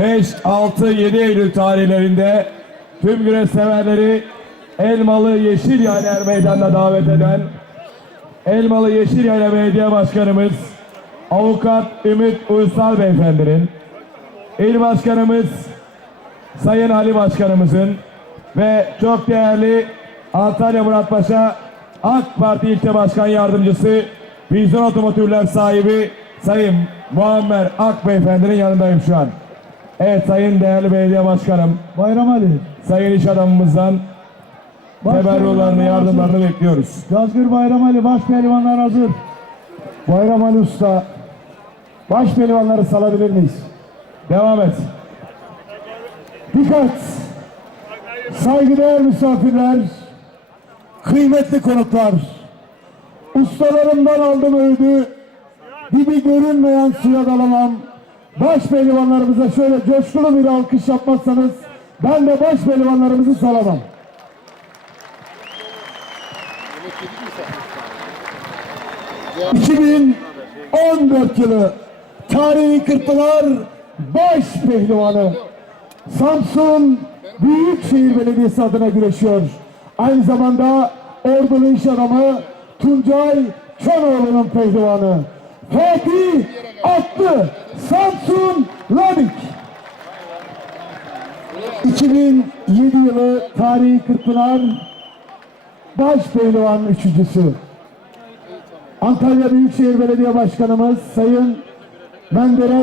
5, 6, 7 Eylül tarihlerinde tüm güreş severleri Elmalı Yeşil Yaylar Meydanı'na davet eden Elmalı Yeşil Yayla Belediye Başkanımız Avukat Ümit Uysal Beyefendinin İl Başkanımız Sayın Ali Başkanımızın ve çok değerli Antalya Muratpaşa AK Parti İlçe Başkan Yardımcısı Vizyon Otomotivler sahibi Sayın Muammer Ak Beyefendinin yanındayım şu an. Evet Sayın değerli belediye başkanım, Bayram Ali. sayın iş adamımızdan teberrularını, yardımlarını bekliyoruz. Yazgır Bayram Ali baş pehlivanlar hazır. Bayram Ali Usta. Baş pehlivanları salabilir miyiz? Devam et. Dikkat! Saygıdeğer misafirler, kıymetli konuklar, ustalarımdan aldım öğüdü, dibi görünmeyen suya dalamam. Baş pehlivanlarımıza şöyle coşkulu bir alkış yapmazsanız ben de baş pehlivanlarımızı salamam. ...2014 yılı tarihi kırktılar baş pehlivanı Samsun Büyükşehir Belediyesi adına güreşiyor. Aynı zamanda ordulu iş adamı Tuncay Çanoğlu'nun pehlivanı. Fatih Atlı Samsun Lanik. 2007 yılı tarihi Kırkpınar baş pehlivanın üçüncüsü. Antalya Büyükşehir Belediye Başkanımız Sayın Menderes